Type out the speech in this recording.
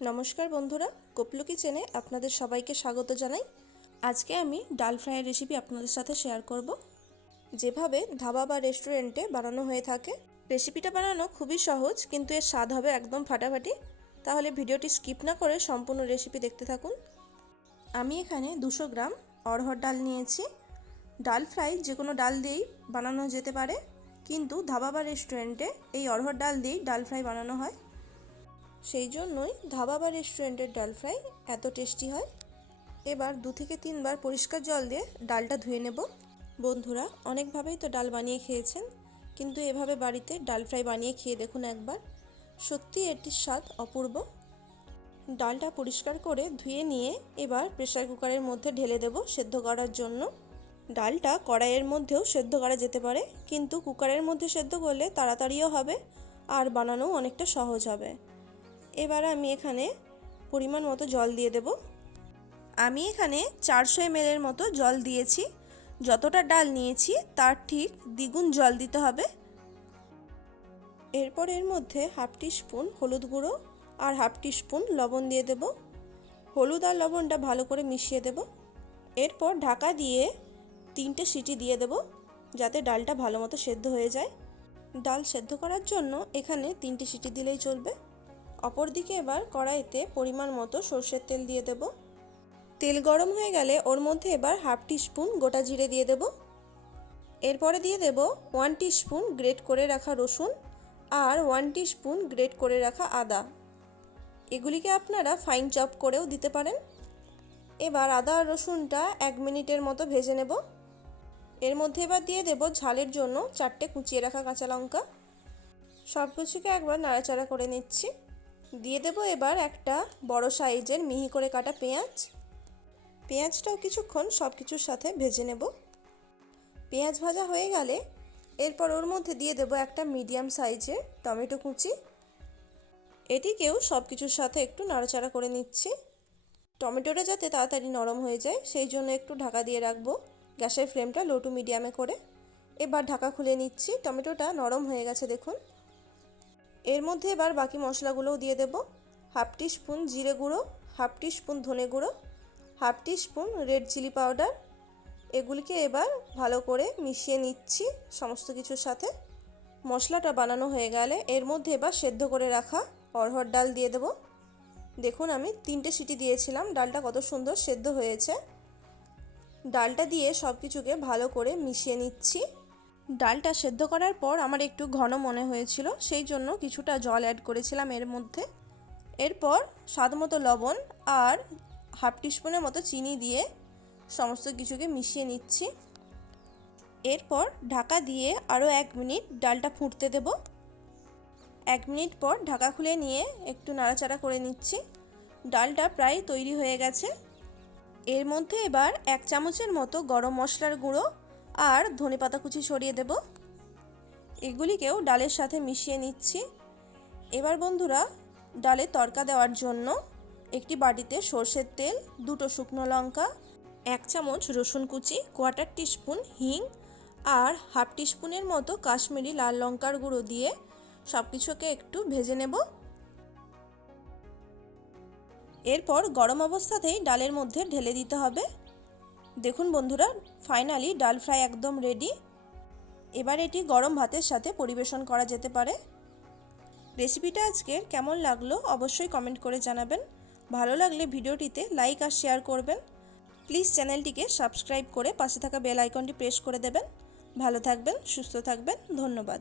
নমস্কার বন্ধুরা, কপলু কিচেনে আপনাদের সবাইকে স্বাগত জানাই। আজকে আমি ডাল ফ্রাইয়ের রেসিপি আপনাদের সাথে শেয়ার করব, যেভাবে ধাবা বা রেস্টুরেন্টে বানানো হয়ে থাকে। রেসিপিটা বানানো খুবই সহজ, কিন্তু এর স্বাদ হবে একদম ফাটাফাটি। তাহলে ভিডিওটি স্কিপ না করে সম্পূর্ণ রেসিপি দেখতে থাকুন। আমি এখানে 200 গ্রাম অড়হর ডাল নিয়েছি। ডাল ফ্রাই যে কোনো ডাল দিয়েই বানানো যেতে পারে, কিন্তু ধাবা বা রেস্টুরেন্টে এই অড়হর ডাল দিয়েই ডাল ফ্রাই বানানো হয়। সেই জন্যই ধাবা বা রেস্টুরেন্টের ডাল ফ্রাই এত টেস্টি হয়। এবার 2 থেকে 3 বার পরিষ্কার জল দিয়ে ডালটা ধুয়ে নেব। বন্ধুরা অনেকভাবেই তো ডাল বানিয়ে খেয়েছেন, কিন্তু এভাবে বাড়িতে ডাল ফ্রাই বানিয়ে খেয়ে দেখুন একবার, সত্যি এটির স্বাদ অপূর্ব। ডালটা পরিষ্কার করে ধুয়ে নিয়ে এবার প্রেসার কুকারের মধ্যে ঢেলে দেব সেদ্ধ করার জন্য। ডালটা কড়াইয়ের মধ্যেও সেদ্ধ করা যেতে পারে, কিন্তু কুকারের মধ্যে সেদ্ধ করলে তাড়াতাড়িও হবে আর বানানোও অনেকটা সহজ হবে। এবার আমি এখানে পরিমাণ মতো জল দিয়ে দেব। আমি এখানে 400 ml মতো জল দিয়েছি। যতটা ডাল নিয়েছি তার ঠিক দ্বিগুণ জল দিতে হবে। এরপর এর মধ্যে হাফ টিস্পুন হলুদ গুঁড়ো আর হাফ টিস্পুন লবণ দিয়ে দেব। হলুদ আর লবণটা ভালো করে মিশিয়ে দেব। এরপর ঢাকা দিয়ে 3টে সিটি দিয়ে দেব, যাতে ডালটা ভালো মতো সেদ্ধ হয়ে যায়। ডাল সেদ্ধ করার জন্য এখানে 3টে সিটি দিলেই চলবে। অপরদিকে এবার কড়াইতে পরিমাণ মতো সরষের তেল দিয়ে দেব। তেল গরম হয়ে গেলে ওর মধ্যে এবার হাফ টিস্পুন গোটা জিরে দিয়ে দেব। এরপরে দিয়ে দেব 1 টিস্পুন গ্রেট করে রাখা রসুন আর 1 টিস্পুন গ্রেট করে রাখা আদা। এগুলিকে আপনারা ফাইন চপ করেও দিতে পারেন। এবার আদা আর রসুনটা 1 মিনিটের মতো ভেজে নেব। এর মধ্যে এবার দিয়ে দেব ঝালের জন্য 4টে কুচিয়ে রাখা কাঁচা লঙ্কা। সব কিছুকে একবার নাড়াচাড়া করে নিচ্ছি। দিয়ে দেব এবার একটা বড় সাইজের মিহি করে কাটা পেঁয়াজ। পেঁয়াজটাও কিছুক্ষণ সব কিছুর সাথে ভেজে নেব। পেঁয়াজ ভাজা হয়ে গেলে এরপর ওর মধ্যে দিয়ে দেব একটা মিডিয়াম সাইজের টমেটো কুচি। এটিকেও সব কিছুর সাথে একটু নাড়াচাড়া করে নিচ্ছি। টমেটোটা যাতে তাড়াতাড়ি নরম হয়ে যায় সেই জন্য একটু ঢাকা দিয়ে রাখবো, গ্যাসের ফ্লেমটা লো টু মিডিয়ামে করে। এবার ঢাকা খুলে নিচ্ছি। টমেটোটা নরম হয়ে গেছে দেখুন। এর মধ্যে এবার বাকি মশলাগুলোও দিয়ে দেব। হাফ টিস্পুন জিরে গুঁড়ো, হাফ টিস্পুন ধনে গুঁড়ো, half teaspoon red chilli powder. এগুলিকে এবার ভালো করে মিশিয়ে নিচ্ছি সমস্ত কিছুর সাথে। মশলাটা বানানো হয়ে গেলে এর মধ্যে এবার সেদ্ধ করে রাখা অড়হর ডাল দিয়ে দেব। দেখুন আমি 3টে সিটি দিয়েছিলাম, ডালটা কত সুন্দর সেদ্ধ হয়েছে। ডালটা দিয়ে সব কিছুকে ভালো করে মিশিয়ে নিচ্ছি। ডালটা সেদ্ধ করার পর আমার একটু ঘন মনে হয়েছিল, সেই জন্য কিছুটা জল অ্যাড করেছিলাম এর মধ্যে। এরপর স্বাদমতো লবণ আর হাফ টিস্পুনের মতো চিনি দিয়ে সমস্ত কিছুকে মিশিয়ে নিচ্ছি। এরপর ঢাকা দিয়ে আরও 1 মিনিট ডালটা ফুটতে দেব। 1 মিনিট পর ঢাকা খুলে নিয়ে একটু নাড়াচাড়া করে নিচ্ছি। ডালটা প্রায় তৈরি হয়ে গেছে। এর মধ্যে এবার 1 চামচের মতো গরম মশলার গুঁড়ো আর ধনেপাতা কুচি ছড়িয়ে দেব। এগুলিকেও ডালের সাথে মিশিয়ে নিচ্ছি। এবার বন্ধুরা ডালে তড়কা দেওয়ার জন্য একটি বাটিতে সরষের তেল, 2টো শুকনো লঙ্কা, 1 চামচ রসুন কুচি, 1/4 টিস্পুন হিং আর হাফ টিস্পুনের মতো কাশ্মীরি লাল লঙ্কার গুঁড়ো দিয়ে সব কিছুকে একটু ভেজে নেব। এরপর গরম অবস্থাতেই ডালের মধ্যে ঢেলে দিতে হবে। দেখুন বন্ধুরা, ফাইনালি ডাল ফ্রাই একদম রেডি। এবার এটি গরম ভাতের সাথে পরিবেশন করা যেতে পারে। রেসিপিটা আজকের কেমন লাগলো অবশ্যই কমেন্ট করে জানাবেন। ভালো লাগলে ভিডিওটিতে লাইক আর শেয়ার করবেন। প্লিজ চ্যানেলটিকে সাবস্ক্রাইব করে পাশে থাকা বেল আইকনটি প্রেস করে দেবেন। ভালো থাকবেন, সুস্থ থাকবেন, ধন্যবাদ।